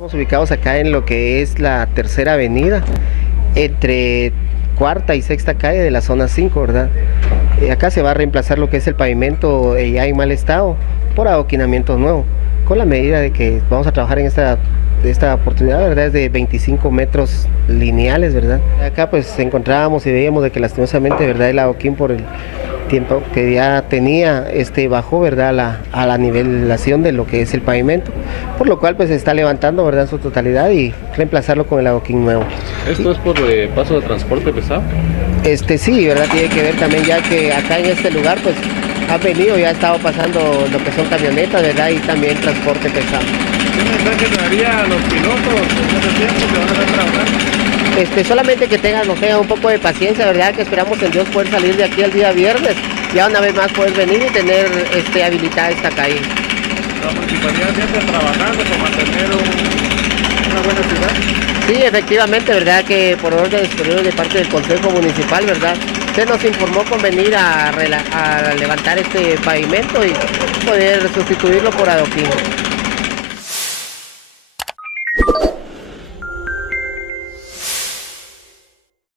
Estamos ubicados acá en lo que es la Tercera Avenida, entre Cuarta y Sexta Calle de la zona 5, ¿verdad? Acá se va a reemplazar lo que es el pavimento ya en mal estado por adoquinamiento nuevo, con la medida de que vamos a trabajar en esta oportunidad, ¿verdad? Es de 25 metros lineales, ¿verdad? Acá pues encontrábamos y veíamos de que lastimosamente, ¿verdad? El adoquín por el tiempo que ya tenía, bajó, ¿verdad? A la nivelación de lo que es el pavimento, por lo cual pues se está levantando, ¿verdad? En su totalidad y reemplazarlo con el adoquín nuevo. ¿Esto es por paso de transporte pesado? Sí, ¿verdad? Tiene que ver también ya que acá en este lugar pues ha venido, ya ha estado pasando lo que son camionetas, ¿verdad? Y también transporte pesado. ¿Qué mensaje le daría a los pilotos en ese tiempo que van a estar trabajando? Solamente que nos tengan un poco de paciencia, ¿verdad? Que esperamos en Dios poder salir de aquí el día viernes, ya una vez más poder venir y tener habilitada esta calle. La municipalidad siempre trabajando por mantener una buena ciudad. Sí, efectivamente, ¿verdad? Que por órdenes superiores de parte del Consejo Municipal, ¿verdad? Se nos informó con venir a levantar este pavimento y poder sustituirlo por adoquín.